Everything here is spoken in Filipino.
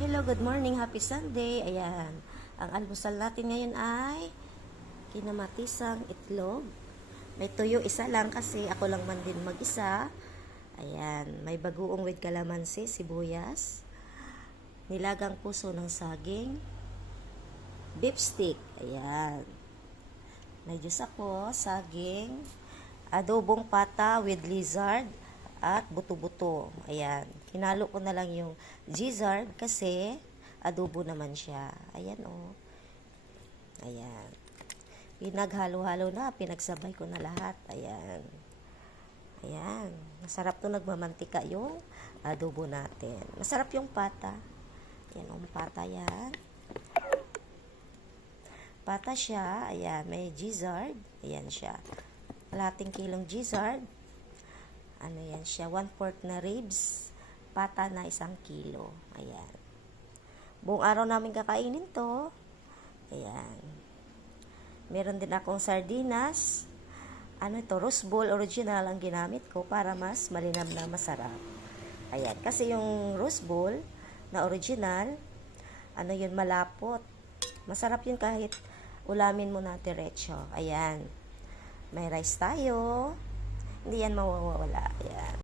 Hello, good morning, happy Sunday. Ayan, ang almusal natin ngayon ay kinamatisang itlog. May tuyo isa lang kasi ako lang man din mag-isa. Ayan, may bagoong with kalamansi, sibuyas, nilagang puso ng saging, beef stick. Ayan, may juice ako, saging, adobong pata with lizard, at buto-buto. Ayan. Hinalo ko na lang yung gizzard kasi adobo naman siya. Ayan, oh. Ayan. Pinaghalo-halo na. Pinagsabay ko na lahat. Ayan. Ayan. Masarap to, nagmamantika yung adobo natin. Masarap yung pata. Ayan, pata yan. Pata siya. Ayan, may gizzard. Ayan siya. Kalahating kilong gizzard. Ano yan siya, 1/4 na ribs, pata na 1 kilo. Ayan. Buong araw namin kakainin to. Ayan. Meron din akong sardinas. Ano ito, roast ball original ang ginamit ko para mas malinam na masarap. Ayan. Kasi yung roast ball na original, ano yun, malapot. Masarap yun kahit ulamin mo na diretso. Ayan. May rice tayo. Hindi yan mawawala. Ayan.